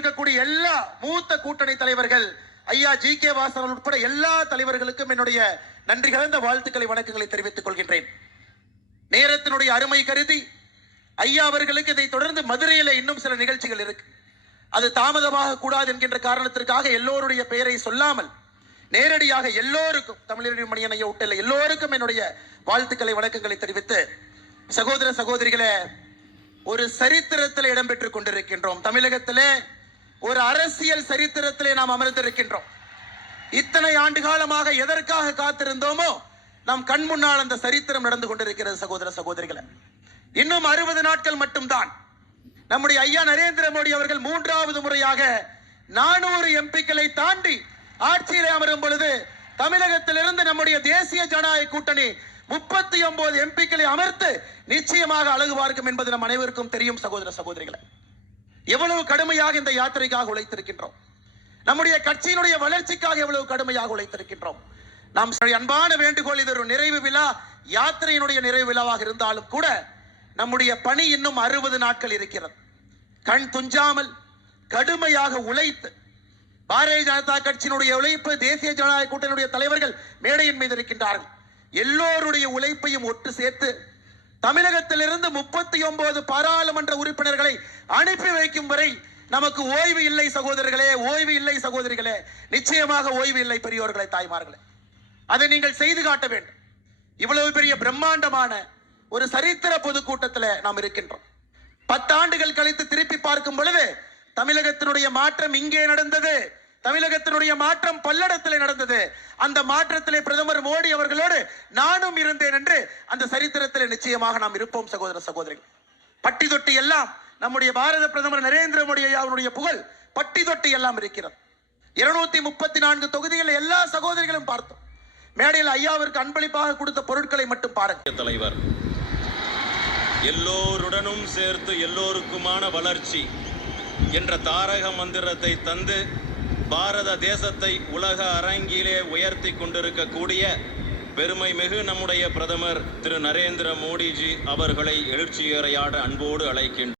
இருக்கக்கூடிய எல்லா மூத்த கூட்டணி தலைவர்கள் ஐயா ஜி கே வாசன் உட்பட எல்லா தலைவர்களுக்கும் என்னுடைய நன்றி கலந்த வாழ்த்துக்களை வணக்கங்களை தெரிவித்துக் கொள்கின்றேன். நேரத்தினுடைய அருமை கருதி ஐயா அவர்களுக்கு இதை தொடர்ந்து மதுரையில இன்னும் சில நிகழ்ச்சிகள் இருக்கு. அது தாமதமாக கூடாது என்கின்ற காரணத்திற்காக எல்லோருடைய பெயரை சொல்லாமல் நேரடியாக எல்லோருக்கும் தமிழறிவு மணியன் ஐயா விட்டு எல்லோருக்கும் என்னுடைய வாழ்த்துக்களை வணக்கங்களை தெரிவித்து சகோதர சகோதரிகளே ஒரு சரித்திரத்தில் இடம்பெற்றுக் கொண்டிருக்கின்றோம். தமிழகத்திலே ஒரு அரசியல் சரித்திரத்திலே நாம் அமர்ந்திருக்கின்றோம். இத்தனை ஆண்டு காலமாக எதற்காக காத்திருந்தோமோ நம் கண் முன்னால் அந்த சரித்திரம் நடந்து கொண்டிருக்கிறது சகோதர சகோதரிகளை. இன்னும் அறுபது நாட்கள் மட்டும்தான். நம்முடைய ஐயா நரேந்திர மோடி அவர்கள் மூன்றாவது முறையாக நானூறு எம்பிக்களை தாண்டி ஆட்சியிலே அமரும் பொழுது தமிழகத்திலிருந்து நம்முடைய தேசிய ஜனநாயக கூட்டணி முப்பத்தி ஒன்பது எம்பிக்களை அமர்த்து நிச்சயமாக அழகு பார்க்கும் என்பது நம் அனைவருக்கும் தெரியும் சகோதர சகோதரிகளை. எவ்வளவு கடுமையாக இந்த யாத்திரைக்காக உழைத்திருக்கின்றோம். நம்முடைய கட்சியினுடைய வளர்ச்சிக்காக எவ்வளவு கடுமையாக உழைத்திருக்கின்றோம். நாம் அன்பான வேண்டுகோள் இது ஒரு நிறைவு விழா யாத்திரையினுடைய நிறைவு விழாவாக இருந்தாலும் கூட நம்முடைய பணி இன்னும் அறுபது நாட்கள் இருக்கிறது. கண் துஞ்சாமல் கடுமையாக உழைத்து பாரதிய ஜனதா கட்சியினுடைய உழைப்பு தேசிய ஜனநாயக கூட்டணியுடைய தலைவர்கள் மேடையின் மீது இருக்கின்றார்கள். எல்லோருடைய உழைப்பையும் ஒட்டு சேர்த்து தமிழகத்திலிருந்து முப்பத்தி ஒன்பது பாராளுமன்ற உறுப்பினர்களை அனுப்பி வைக்கும் வரை நமக்கு ஓய்வு இல்லை சகோதரர்களே ஓய்வு இல்லை சகோதரிகளே. நிச்சயமாக ஓய்வு இல்லை பெரியோர்களே தாய்மார்களே. அதை நீங்கள் செய்து காட்ட வேண்டும். இவ்வளவு பெரிய பிரம்மாண்டமான ஒரு சரித்திர பொதுக்கூட்டத்துல நாம் இருக்கின்றோம். பத்தாண்டுகள் கழித்து திருப்பி பார்க்கும் பொழுது தமிழகத்தினுடைய மாற்றம் இங்கே நடந்தது. தமிழகத்தினுடைய மாற்றம் பல்லடத்திலே நடந்தது. அந்த மாற்றத்திலே பிரதமர் மோடி அவர்களோடு நானும் இருந்தேன் என்று அந்த சரித்திரத்திலே நிச்சயமாக நாம் இருப்போம் சகோதர சகோதரிகள். பட்டி தொட்டி எல்லாம் நம்முடைய பாரத பிரதமர் நரேந்திர மோடி அவருடைய புகழ் பட்டி தொட்டி எல்லாம் இருக்கிறது. இருநூத்தி முப்பத்தி நான்கு தொகுதிகள் எல்லா சகோதரிகளும் பார்த்தோம். மேடையில் ஐயாவிற்கு அன்பளிப்பாக கொடுத்த பொருட்களை மட்டும் பாருங்க தலைவர் எல்லோருடனும் சேர்த்து எல்லோருக்குமான வளர்ச்சி என்ற தாரக மந்திரத்தை தந்து பாரத தேசத்தை உலக அரங்கிலே உயர்த்தி கொண்டிருக்கக்கூடிய பெருமை மிகு நம்முடைய பிரதமர் திரு நரேந்திர மோடிஜி அவர்களை எழுச்சியறையாட அன்போடு அழைக்கின்றோம்.